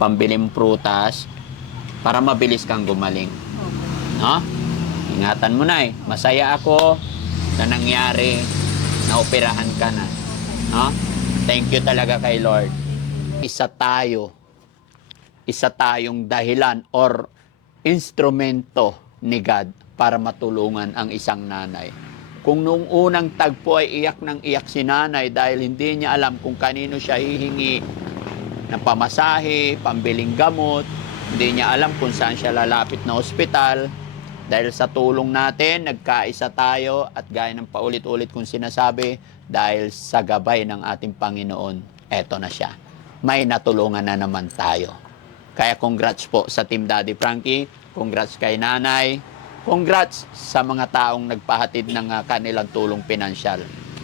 pambiling prutas para mabilis kang gumaling. No? Ingatan mo na masaya ako na nangyari na operahan ka na. No? Thank you talaga kay Lord. Isa tayong dahilan or instrumento ni God para matulungan ang isang nanay. Kung nung unang tagpo ay iyak ng iyak si nanay dahil hindi niya alam kung kanino siya hihingi ng pamasahe, pambiling gamot, hindi niya alam kung saan siya lalapit na ospital. Dahil sa tulong natin, nagkaisa tayo at gaya ng paulit-ulit kong sinasabi, dahil sa gabay ng ating Panginoon, eto na siya. May natulungan na naman tayo. Kaya congrats po sa Team Daddy Frankie, congrats kay nanay, congrats sa mga taong nagpahatid ng kanilang tulong pinansyal.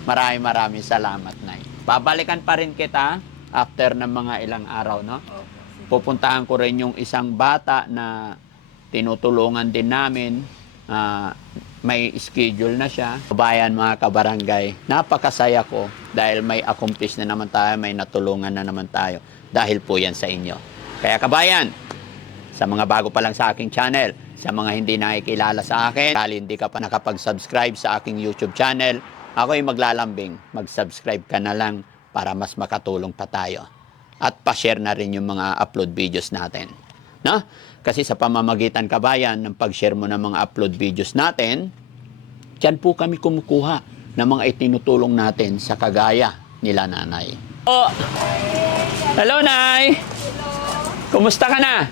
Maraming salamat, Nay. Babalikan pa rin kita after ng mga ilang araw, no? Pupuntahan ko rin yung isang bata na tinutulungan din namin. May schedule na siya. Kabayan, mga kabarangay, napakasaya ko dahil may accomplish na naman tayo, may natulungan na naman tayo. Dahil po yan sa inyo. Kaya kabayan, sa mga bago pa lang sa aking channel, sa mga hindi nakikilala sa akin, kali hindi ka pa nakapag-subscribe sa aking YouTube channel, ako'y maglalambing, mag-subscribe ka na lang para mas makatulong pa tayo. At pa-share na rin yung mga upload videos natin. No? Kasi sa pamamagitan, kabayan, ng pag-share mo ng mga upload videos natin, dyan po kami kumukuha ng mga itinutulong natin sa kagaya nila nanay. Oh! Hello, Nay! Kumusta ka na?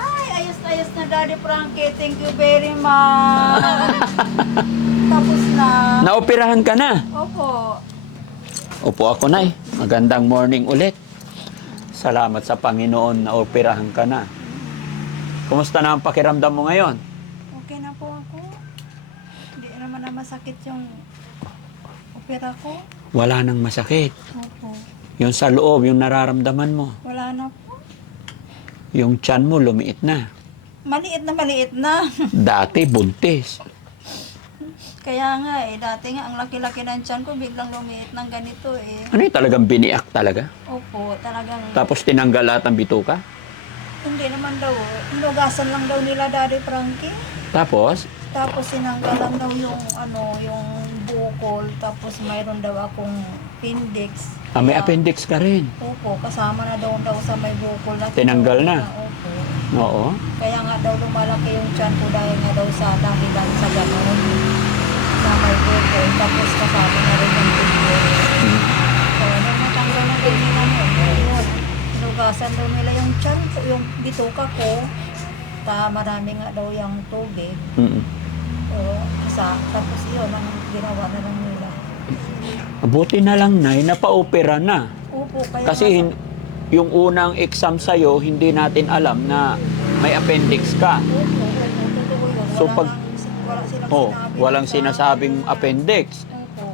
Ay, ayos na Daddy Frankie. Thank you very much. Tapos na. Naoperahan ka na? Opo. Opo ako, Nay. Magandang morning ulit. Salamat sa Panginoon na operahan ka na. Kumusta na ang pakiramdam mo ngayon? Okay na po ako. Hindi naman na masakit yung opera ko. Wala nang masakit. Opo. Yung sa loob, yung nararamdaman mo. Wala na po. Yung tiyan mo, lumiit na. Maliit na. Dati, buntis. Kaya nga dati nga ang laki-laki ng tiyan ko, biglang lumiit ng ganito Ano yung talagang biniak talaga? Opo, talagang. Tapos tinanggal lahat ang bituka? Hindi naman daw. Inugasan lang daw nila Daddy Frankie. Tapos? Tapos sinanggal lang daw yung yung bukol. Tapos mayroon daw akong appendix. May appendix ka rin. Opo, kasama na daw sa may bukol na. Tinanggal na? Opo. Oo. Kaya nga daw lumalaki yung tiyan ko dahil nga daw sa dahilan sa gano'n. Sa may bukol. Tapos kasama na rin yung bukol. So, nung natanggal na daw nila yun. Inugasan daw nila yung tiyan ko, yung bituka ko. Marami nga daw yung tubig. Tapos yun, ang ginawa na lang nila. Buti na lang, Nay, napaopera na. Opo, kaya Kasi yung unang exam sa'yo, hindi natin alam na may appendix ka. Opo, totoo yun. So, pag- walang sinabi sinasabing sa- appendix. Opo.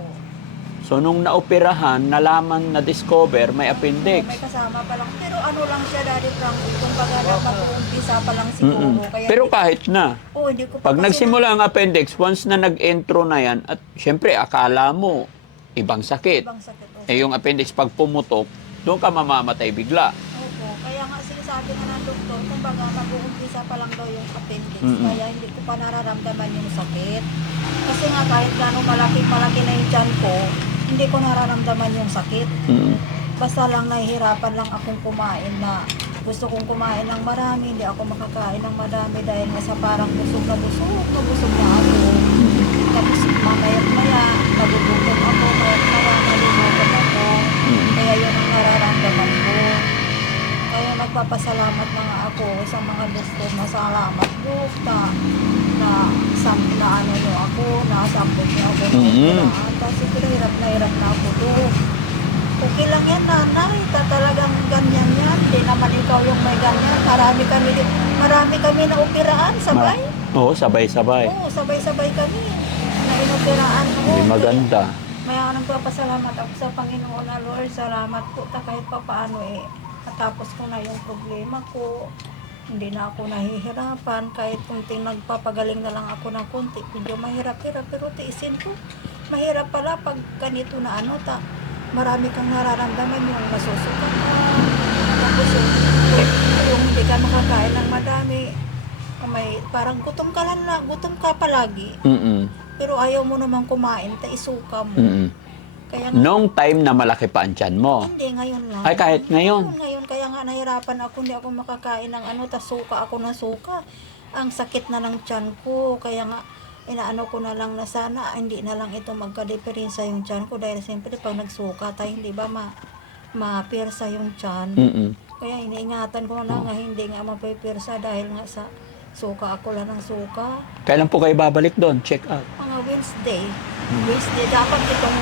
So, nung naoperahan, nalaman, na-discover, may appendix. May kasama pa lang. Pero ano lang siya, Daddy Frank, kung baga mag-uumpisa pa lang siguro. Kaya Pero kahit na, hindi ko pa pag kasi nagsimula ang appendix, once na nag-intro na yan, at syempre, akala mo, ibang sakit. ibang sakit. Opo. Yung appendix, pag pumutok, doon ka mamamatay bigla. Opo. Kaya nga sinasabi nga ng doktor, kung baga mag-uumpisa pa lang daw yung appendix. Kaya hindi ko pa nararamdaman yung sakit. Kasi nga kahit gano'ng malaki na yung tiyan ko, hindi ko nararamdaman yung sakit. Basta lang nahihirapan lang akong kumain na gusto kong kumain ng marami, hindi ako makakain ng madami dahil nga sa parang busog na ako. Tapos mamaya-maya, nagugutom ako, maya-maya, nagugutom ako. Kaya yun ang nararamdaman ko. Kaya nagpapasalamat na nga ako sa mga doktor na salamat Diyos na ano nyo ako, nasampot nyo ako. Kasi hirap na ako doon. Okay lang yan, nanay. Talagang ganyan yan. Hindi naman ikaw yung may ganyan. Marami kami na operahan, sabay. Oo, sabay-sabay. Oo, sabay-sabay kami. Na inoperahan mo. Hindi maganda. Maya nagpapasalamat ako sa Panginoon na Lord. Salamat po kahit pa paano natapos ko na yung problema ko. Hindi na ako nahihirapan. Kahit kunting nagpapagaling na lang ako ng kunti. Medyo mahirap-hirap pero tiisin ko. Mahirap pala pag ganito na marami kang nararamdaman yung nasusukan mo. Tapos yung parang gutom ka lang na, gutom ka palagi. Mm-mm. Pero ayaw mo naman kumain, isuka mo. Mm-mm. Kaya nga, Nung time na malaki pa ang tiyan mo. hindi, ngayon lang. Ay, kahit ngayon. Ngayon, kaya nga nahirapan ako, hindi ako makakain ng tas suka ako ng suka. Ang sakit na ng tiyan ko, kaya nga, inaano ko na lang na sana, hindi na lang ito magka-diferensya yung tiyan ko. Dahil siyempre, pag nagsuka tayo, hindi ba mapirsa yung tiyan. Mm-mm. Kaya iniingatan ko na nga, hindi nga mapipirsa dahil nga sa suka ako lang ng suka. Kailan po kayo babalik doon? Check out. Mga Wednesday. Wednesday, dapat itong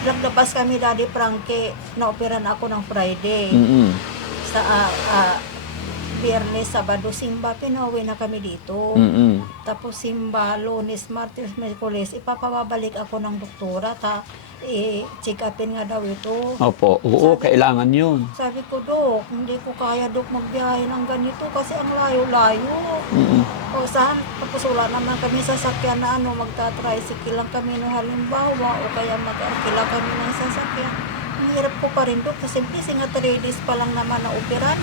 naglabas kami, Daddy Frankie, na-operan ako ng Friday. Mm-mm. Sa Biyernes, Sabado, Simba, pinauwi na kami dito. Mm-mm. Tapos Simba, Lunes, Martes, Miyerkules, ipapababalik ako ng doktora, check upin nga daw ito. Opo. Oo, kailangan yun. Sabi ko, Dok, hindi ko kaya, Dok, magbiyahe ng ganito kasi ang layo-layo. Mm-mm. O saan? Tapos wala naman kami sasakyan na magta-tricycle lang kami no halimbawa o kaya mag-arkila kami ng sasakyan. Ang hirap ko pa rin, Dok, kasi nga 3 days pa lang naman na operan.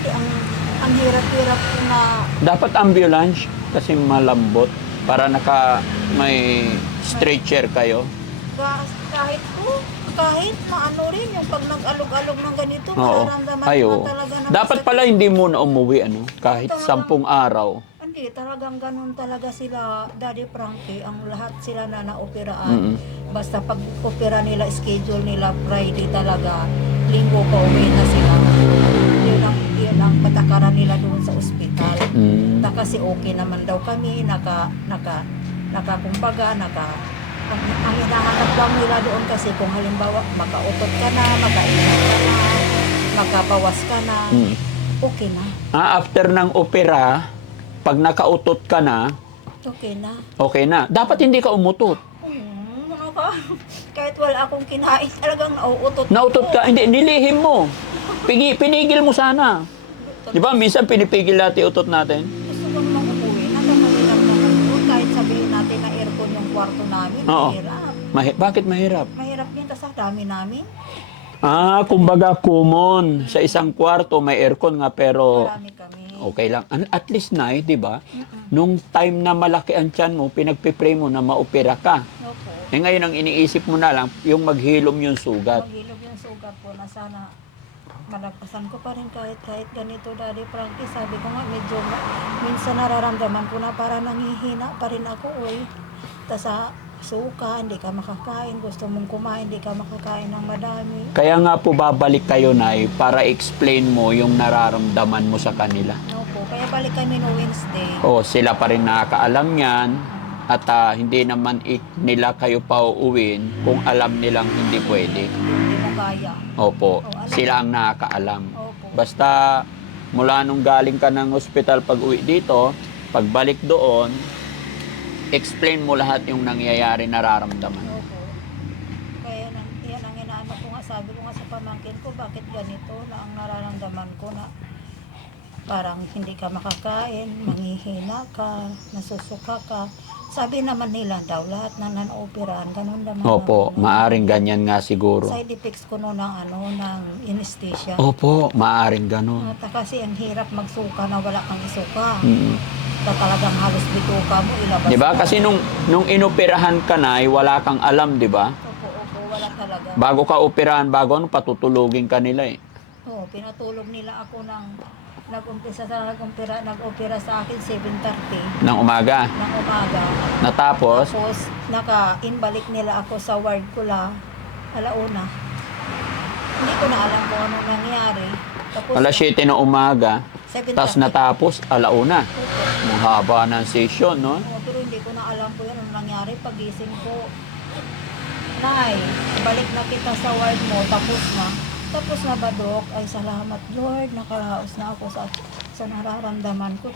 Ang hirap-hirap ko na Dapat ambulance kasi malambot para may stretcher kayo. kahit maano rin yung pag nag-alog-alog ng ganito, Oo. mararamdaman Ay, mo oo. talaga na Dapat masakit. pala hindi mo na umuwi, kahit 10 araw. Hindi, talagang ganun talaga sila, Daddy Frankie, ang lahat sila na naoperaan. Mm-mm. Basta pag opera nila, schedule nila Friday talaga, linggo pa uwi na sila. Yun ang patakaran nila doon sa ospital. Mm. Kasi okay naman daw kami, kumbaga, ang hinahanap lang nila doon kasi kung halimbawa makautot ka na, makaingat ka na, makabawas ka na, Mm. okay na. After ng opera, pag nakautot ka na, Okay na. okay na. Dapat hindi ka umutot. Kahit wala akong kinain, talagang nauutot. Nautot ka, hindi, nilihim mo. Pinigil mo sana. Di ba, minsan pinipigil natin utot natin. Gusto ko namang umuwi. Mahirap naman yun. Kahit sabihin natin na aircon yung kwarto namin, Oo. mahirap. Bakit mahirap? Mahirap din kasi dami namin. Kumbaga common. Sa isang kwarto may aircon nga pero Marami kami. okay lang. At least na, di ba? Nung time na malaki ang tiyan mo, pinagpipray mo na maopera ka. Opo. Ngayon ang iniisip mo na lang, yung maghilom yung sugat. Maghilog yung sugat po na sana malagpasan ko pa rin kahit ganito, Daddy Frankie. Sabi ko nga, medyo minsan nararamdaman ko na para nangihina pa rin ako, Tas sa suka, hindi ka makakain. Gusto mong kumain, hindi ka makakain ng madami. Kaya nga po babalik kayo, Nay, para explain mo yung nararamdaman mo sa kanila. Opo, kaya balik kami no Wednesday. Sila pa rin nakakaalam yan. At hindi naman nila kayo pa uuwiin kung alam nilang hindi pwede. Hindi mo kaya. Opo, alam. sila ang nakakaalam. Opo. Basta mula nung galing ka ng ospital pag uwi dito, pagbalik doon, explain mo lahat yung nangyayari, nararamdaman. Opo. Kaya yan ang inaano ko nga, sabi ko nga sa pamangkin ko, bakit ganito na ang nararamdaman ko na parang hindi ka makakain, manghihina ka, nasusuka ka. Sabi naman nila daw, lahat na nan-operaan, ganun naman. Opo, naman. maaring ganyan nga siguro. Side effects ko noon ng anesthesia. Opo, maaring ganun. Kasi ang hirap magsuka na wala kang isuka. Mm. Talagang halos bituka mo, ilabas Di ba? mo. Kasi nung inoperahan ka na, wala kang alam, di ba? Opo, wala talaga. Bago ka operahan, patutulugin ka nila eh. Oo, pinatulog nila ako nag-opera sa akin 7:30 Ng umaga. ng umaga. Natapos, Tapos, inbalik nila ako sa ward ko alauna. Hindi ko na alam kung anong nangyari. Tapos, alas 7 ng umaga, 7:30. tas natapos, alauna. Opo. Ang haba ng session, no? Pero hindi ko na alam po yan anong nangyari. Pagising ko, Nay, balik na kita sa ward mo, tapos na ba, Dok? Ay, salamat, Lord. Nakaraos na ako sa nararamdaman ko.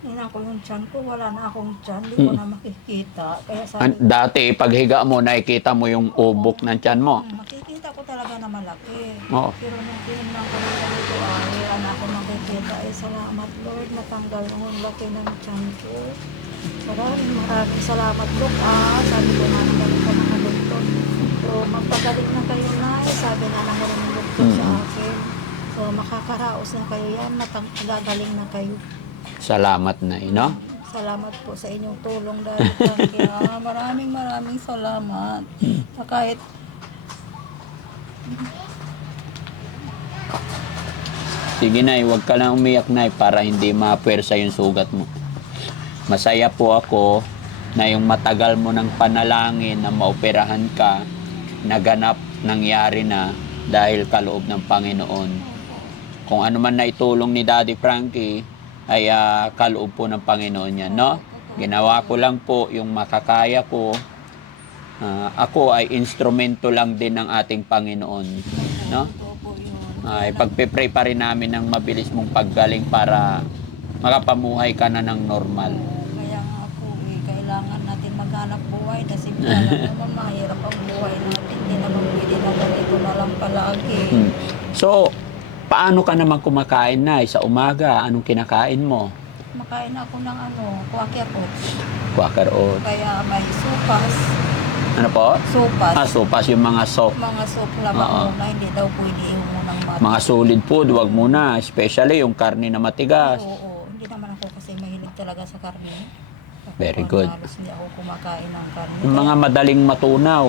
Tingnan ko yung tiyan ko. Wala na akong tiyan. Hindi ko na makikita. Kaya sabi ko, Dati, paghiga mo, nakikita mo yung ubok ng tiyan mo. makikita ko talaga na malaki. Oo. Pero nung tinignan ko nila dito, wala na ako makikita. Ay, salamat, Lord. Natanggal yung laki ng tiyan ko. Maraming salamat, Dok. Sabi ko nga ng galing ko mga doktor. So, magpagaling na kayo na. Sabi na ng galing ng doktor sa akin. So, makakaraos na kayo yan. Gagaling na kayo. Salamat na, no? Salamat po sa inyong tulong dahil Frankie. Maraming salamat. Na kahit Sige, Nay, huwag ka lang umiyak, Nay, para hindi mapuwersa yung sugat mo. Masaya po ako na yung matagal mo ng panalangin na maoperahan ka, naganap, nangyari na dahil kaloob ng Panginoon. Kung ano man na itulong ni Daddy Frankie, ay kaloob po ng Panginoon yan, no? Ginawa ko lang po yung makakaya ko. Ako ay instrumento lang din ng ating Panginoon, no? po yun. Pagpe-pray pa rin namin ng mabilis mong paggaling para makapamuhay ka na ng normal. Kaya nga po kailangan natin maghanap buhay kasi alam naman mahirap ang buhay natin. Hindi naman pwede na ganito na lang palagi. So, paano ka naman kumakain, Nay? Sa umaga, anong kinakain mo? Makain ako ng quaker oats. Quaker oats. Kaya may sopas. Ano po? Sopas. Sopas, yung mga soup. Mga soup na Oo. mauna, hindi daw pwede yung munang Mga solid food, wag muna. Especially yung karne na matigas. Oo, hindi naman ako kasi mahilig talaga sa karne. Ako, Very good. halos hindi ako kumakain ng karne. Yung mga madaling matunaw.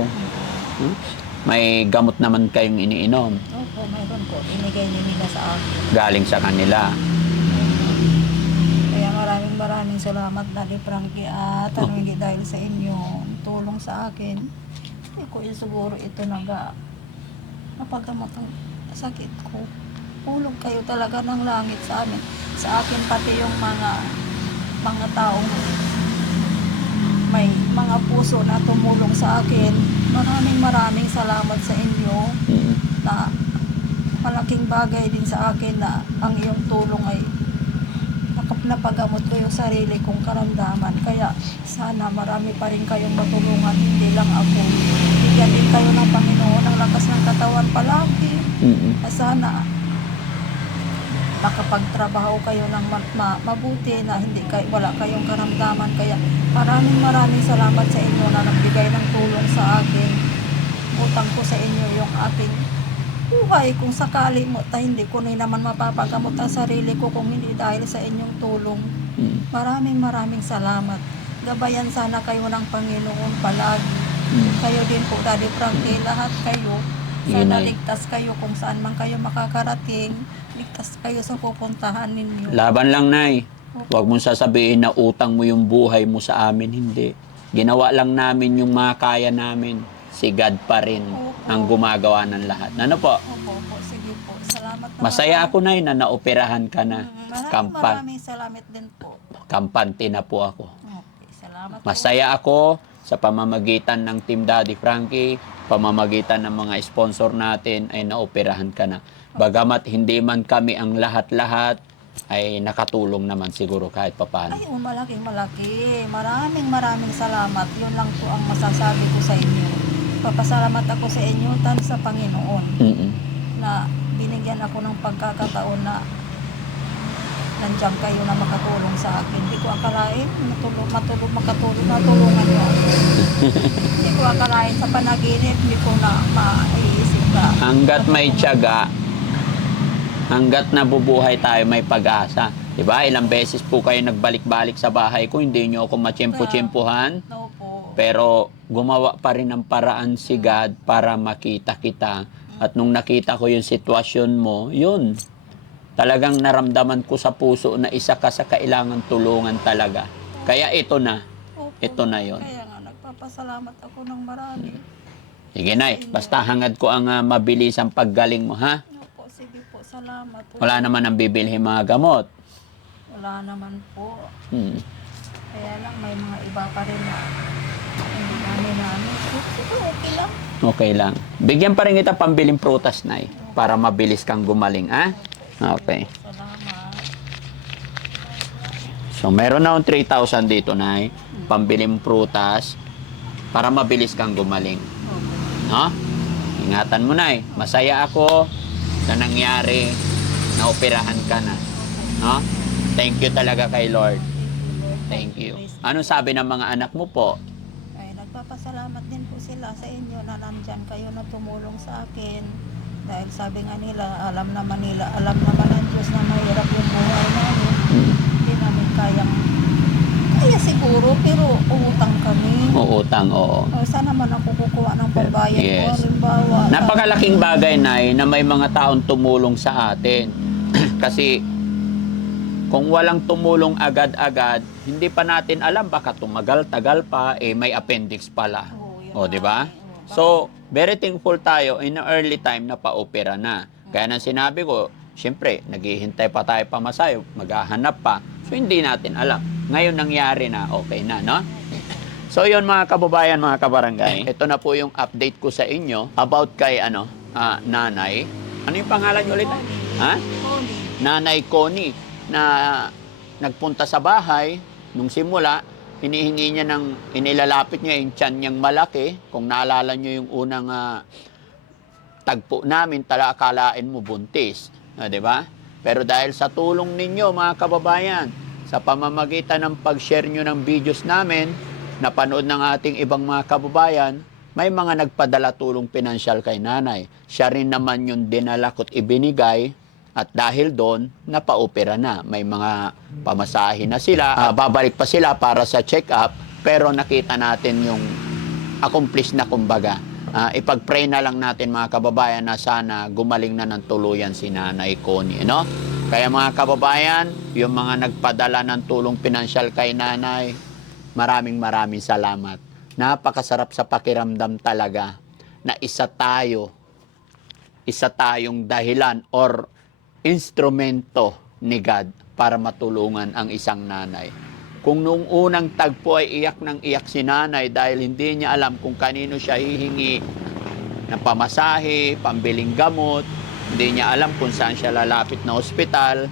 May gamot naman kayong iniinom. Opo, mayroon po. Inigay nila sa akin. Galing sa kanila. Kaya maraming salamat, Daddy Frankie. At hindi dahil sa inyo, tulong sa akin. Hindi ko siguro ito napagamot ang sakit ko. Ulog kayo talaga ng langit sa amin. Sa akin pati yung mga taong may mga puso na tumulong sa akin. Maraming salamat sa inyo na malaking bagay din sa akin na ang iyong tulong ay napagamot ko yung sarili kong karamdaman. Kaya sana marami pa rin kayong matulungan, hindi lang ako. Bigyan din kayo ng Panginoon ng lakas ng katawan palagi. Sana makapagtrabaho kayo ng mabuti na wala kayong karamdaman. Kaya maraming salamat sa inyo na nagbigay ng tulong sa akin. Utang ko sa inyo yung aking buhay. Kung sakali mo, hindi ko naman mapapagamot ang sarili ko kung hindi dahil sa inyong tulong. Maraming salamat. Gabayan sana kayo ng Panginoon palagi. Kayo din po, Daddy Frankie, lahat kayo. Sana ligtas kayo kung saan man kayo makakarating. Ligtas kayo sa pupuntahan ninyo. Laban lang, Nay. Huwag mong sasabihin na utang mo yung buhay mo sa amin. Hindi. Ginawa lang namin yung makaya namin. Si God pa rin ang gumagawa ng lahat. Ano po? Opo, sige po. Salamat na Masaya ako, Nay, na naoperahan ka na. Maraming salamat din po. Kampante na po ako. Okay, salamat po. Masaya ako sa pamamagitan ng Team Daddy Frankie, pamamagitan ng mga sponsor natin ay naoperahan ka na. Bagamat hindi man kami ang lahat-lahat, ay nakatulong naman siguro kahit papaano. Ay, malaking. Maraming salamat. Yun lang po ang masasabi ko sa inyo. Papasalamat ako sa inyo tan sa Panginoon na binigyan ako ng pagkakataon na nandiyan kayo na makatulong sa akin. Hindi ko akalain matulungan niyo ako. Hindi ko akalain sa panaginip, hindi ko na maiisip na. Hanggat may tiyaga, hanggat nabubuhay tayo, may pag-asa. Diba? Ilang beses po kayo nagbalik-balik sa bahay ko, hindi nyo ako matsyempo-tsyempohan. No po. Pero gumawa pa rin ng paraan si God para makita kita. At nung nakita ko yung sitwasyon mo, yun. Talagang naramdaman ko sa puso na isa ka sa kailangan tulungan talaga. Kaya ito na. Opo. Ito na yun. Kaya nga, nagpapasalamat ako ng marami. Sige, Nay. Basta hangad ko ang mabilis ang paggaling mo, ha? Opo, sige po, salamat po. Wala naman ang bibilhin mga gamot. Wala naman po. Hmm. Kaya lang, may mga iba pa rin na hindi namin. Sige, okay lang. Okay lang. Bigyan pa rin kita pambiling prutas, Nay. Para mabilis kang gumaling, ha? Okay. Salamat. So, meron na akong 3,000 dito, Nay. Pambiling prutas para mabilis kang gumaling. Okay. No? Ingatan mo, Nay. Masaya ako na nangyari na operahan ka na. No? Thank you talaga kay Lord. Thank you. Anong sabi ng mga anak mo po? Ay, nagpapasalamat din po sila sa inyo na nandyan kayo na tumulong sa akin. Dahil sabi nga nila, alam naman ng Diyos na mahirap yung buhay namin. Hindi namin utang, oo. Saan naman ako kukuha ng pambayad ko? Yes. Halimbawa, Napakalaking bagay, Nay, na may mga taong tumulong sa atin. Kasi kung walang tumulong agad-agad, hindi pa natin alam, baka tumagal-tagal pa, may appendix pala. Oo, yun O, di ba? nga, oo. So, very thankful tayo in the early time na pa-opera na. Kaya nang sinabi ko, syempre, naghihintay pa tayo pamasahe, maghahanap pa. So, hindi natin alam. Ngayon nangyari na, okay na, no? So, yun mga kababayan, mga kabarangay. Ito na po yung update ko sa inyo about kay, nanay. Ano yung pangalan niyo ulit? Ha? Connie. Nanay Connie na nagpunta sa bahay nung simula, hinihingi niya inilalapit niya yung tiyan niyang malaki. Kung naalala niyo yung unang tagpo namin, akalain mo buntis. Di ba? Pero dahil sa tulong ninyo, mga kababayan, sa pamamagitan ng pag-share nyo ng videos namin, napanood ng ating ibang mga kababayan, may mga nagpadala tulong pinansyal kay nanay. Siya rin naman yung dinala ko't ibinigay. At dahil doon, napa-opera na. May mga pamasahe na sila. Babalik pa sila para sa check-up. Pero nakita natin yung accomplished na kumbaga. Ipag-pray na lang natin mga kababayan na sana gumaling na ng tuluyan si Nanay Connie. No? Kaya mga kababayan, yung mga nagpadala ng tulong pinansyal kay nanay, maraming salamat. Napakasarap sa pakiramdam talaga na isa tayong dahilan or instrumento ni God para matulungan ang isang nanay. Kung nung unang tagpo ay iyak ng iyak si nanay dahil hindi niya alam kung kanino siya hihingi ng pamasahe, pambiling gamot, hindi niya alam kung saan siya lalapit na ospital.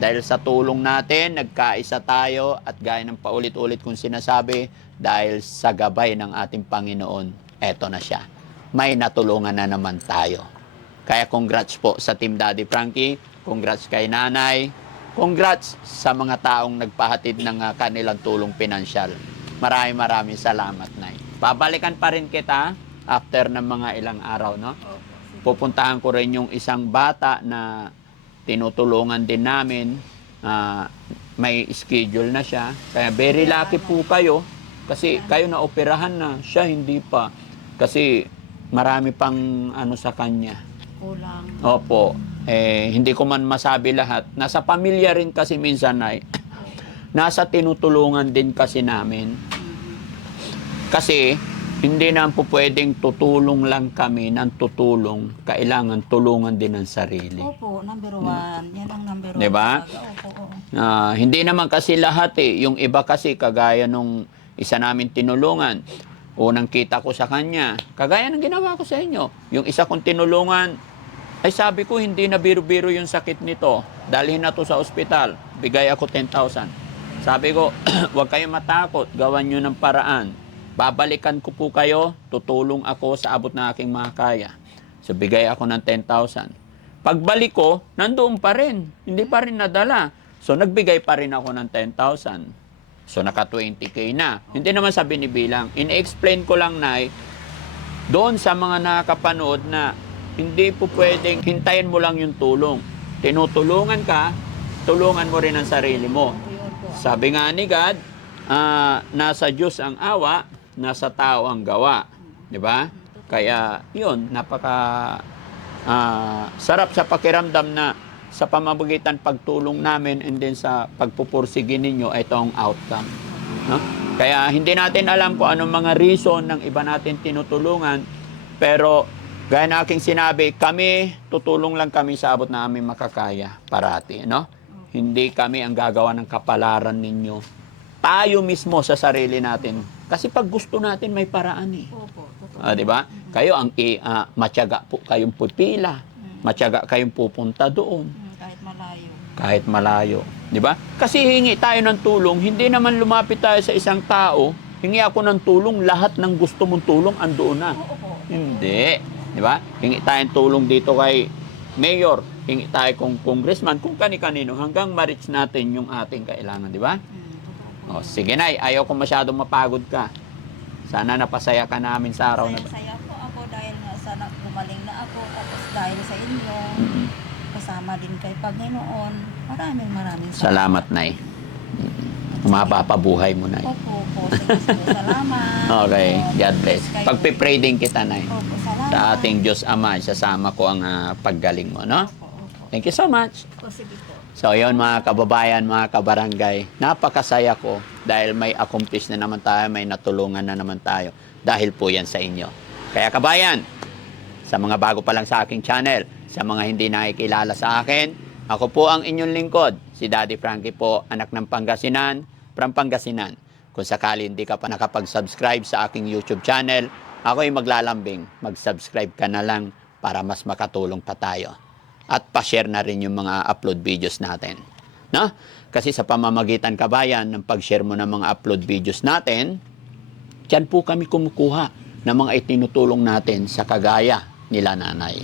Dahil sa tulong natin, nagkaisa tayo at gaya ng paulit-ulit kong sinasabi, dahil sa gabay ng ating Panginoon, eto na siya. May natulungan na naman tayo. Kaya congrats po sa Team Daddy Frankie, congrats kay nanay, congrats sa mga taong nagpahatid ng kanilang tulong pinansyal. Maraming salamat, Nay. Babalikan pa rin kita after ng mga ilang araw, no? Pupuntahan ko rin yung isang bata na tinutulungan din namin. May schedule na siya. Kaya very lucky po kayo kasi kayo na operahan na, siya hindi pa. Kasi marami pang sa kanya. Kulang. Opo. Hindi ko man masabi lahat. Nasa pamilya rin kasi minsan ay nasa tinutulungan din kasi namin. Kasi hindi na po pwedeng tutulong lang kami ng tutulong. Kailangan tulungan din ang sarili. Opo, number one. Yan ang number one. Diba? Opo. Hindi naman kasi lahat Yung iba kasi kagaya nung isa namin tinulungan. Unang kita ko sa kanya. Kagaya ng ginawa ko sa inyo. Yung isa kong tinulungan, ay sabi ko hindi na biro-biro yung sakit nito. Dalhin na to sa ospital. Bigay ako 10,000. Sabi ko, huwag kayong matakot. Gawan nyo ng paraan. Babalikan ko po kayo, tutulong ako sa abot na aking makakaya. So, bigay ako ng 10,000. Pagbalik ko, nandoon pa rin. Hindi pa rin nadala. So, nagbigay pa rin ako ng 10,000. So, naka 20K na. Hindi naman sa binibilang. In-explain ko lang, Nay, doon sa mga nakakapanood na hindi po pwedeng hintayin mo lang yung tulong. Tinutulungan ka, tulungan mo rin ang sarili mo. Sabi nga ni God, nasa Diyos ang awa, nasa tao ang gawa. Di ba? Kaya, yun, sarap sa pakiramdam na sa pamamagitan pagtulong namin and then sa pagpupursige ninyo, ito ang outcome. No? Kaya hindi natin alam kung anong mga reason ng iba natin tinutulungan, pero gaya na aking sinabi, kami, tutulong lang kami sa abot na aming makakaya parati. No? Hindi kami ang gagawa ng kapalaran ninyo. Tayo mismo sa sarili natin. Kasi pag gusto natin, may paraan Opo. di ba? Kayo ang matyaga po kayong pupila. Matyaga kayong pupunta doon. Kahit malayo. Di ba? Kasi hingi tayo ng tulong, hindi naman lumapit tayo sa isang tao, hingi ako ng tulong, lahat ng gusto mong tulong andoon na. Hindi. Di ba? Hingi tayong tulong dito kay mayor, hingi tayo kung congressman, kung kani-kanino, hanggang ma-reach natin yung ating kailangan. Di ba? O, sige na, ayaw ko masyadong mapagod ka. Sana napasaya ka namin sa araw na. Saya po ako dahil nga sana gumaling na ako. Tapos dahil sa inyo, kasama din kay Panginoon. Maraming salamat, Nay. Umaba pa buhay mo, Nay. Opo, opo. Sige, salamat. Okay, Opo, God bless. kayo. Pagpipray din kita, Nay. Opo, salamat. Sa ating Diyos Ama, sasama ko ang paggaling mo, no? Opo, opo. Thank you so much. O, sige po. So, yun mga kababayan, mga kabarangay, napakasaya ko dahil may accomplish na naman tayo, may natulungan na naman tayo dahil po yan sa inyo. Kaya kabayan, sa mga bago pa lang sa aking channel, sa mga hindi nakikilala sa akin, ako po ang inyong lingkod, si Daddy Frankie po, anak ng Pangasinan, from Pangasinan. Kung sakali hindi ka pa nakapag-subscribe sa aking YouTube channel, ako'y maglalambing, mag-subscribe ka na lang para mas makatulong pa tayo. At pa-share na rin yung mga upload videos natin. No? Kasi sa pamamagitan kabayan ng pag-share mo ng mga upload videos natin, dyan po kami kumukuha ng mga itinutulong natin sa kagaya nila nanay.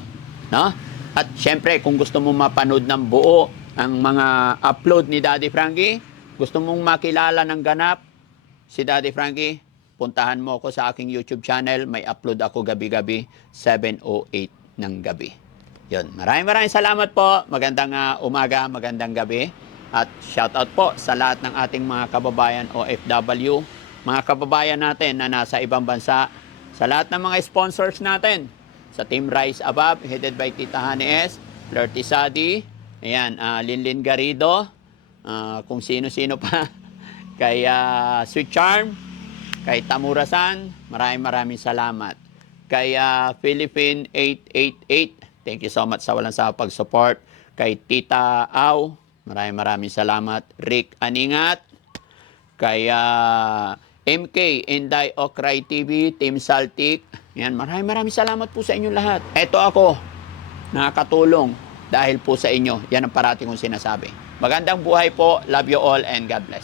No? At syempre, kung gusto mo mapanood ng buo ang mga upload ni Daddy Frankie, gusto mong makilala ng ganap si Daddy Frankie, puntahan mo ako sa aking YouTube channel. May upload ako gabi-gabi, 7:08 ng gabi. Yun. Maraming salamat po. Magandang umaga, magandang gabi. At shoutout po sa lahat ng ating mga kababayan OFW, mga kababayan natin na nasa ibang bansa, sa lahat ng mga sponsors natin, sa Team Rise Above, headed by Tita Hani S, Flirty Sadi, ayan, Linlin Garrido, kung sino-sino pa, kay Sweet Charm, kay Tamura-san, maraming salamat. Kay Philippine 888, thank you so much sa walang sawa pag-support. Kay Tita Au, maraming salamat. Rick Aningat, kay MK Inday Okray TV, Team Saltik. Yan, maraming salamat po sa inyong lahat. Ito ako, nakakatulong dahil po sa inyo. Yan ang parati kong sinasabi. Magandang buhay po. Love you all and God bless.